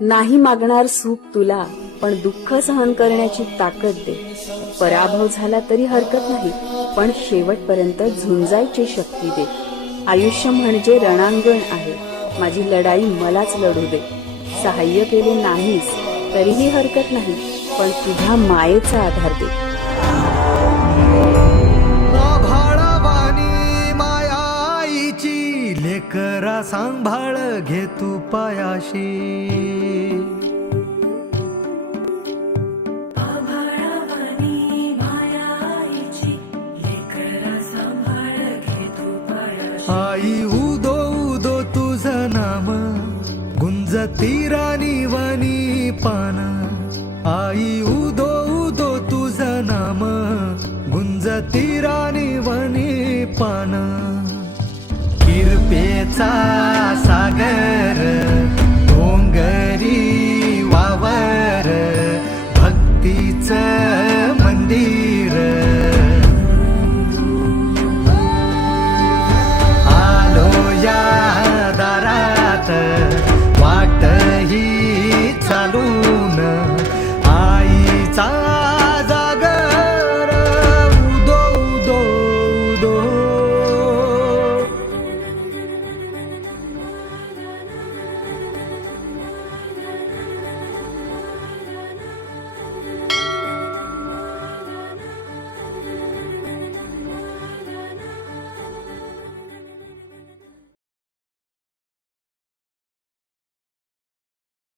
नाही मागणार सुख तुला पण दुःख सहन करण्याची ताकद दे. पराभव झाला तरी हरकत नाही पण शेवटपर्यंत झुंजायची शक्ती दे. आयुष्य म्हणजे रणांगण आहे. माझी लढाई मलाच लढू दे. सहाय्य केले नाहीस तरीही हरकत नाही पण तुझ्या मायेचा आधार दे. लेकरा सांभाळ घे तू पायाशी. आई उदो उदो तुझ नाम. गुंजती राणी वनी पान. आई उदो उदो तुझ नाम. गुंजती राणी वनी पान. किरपेचा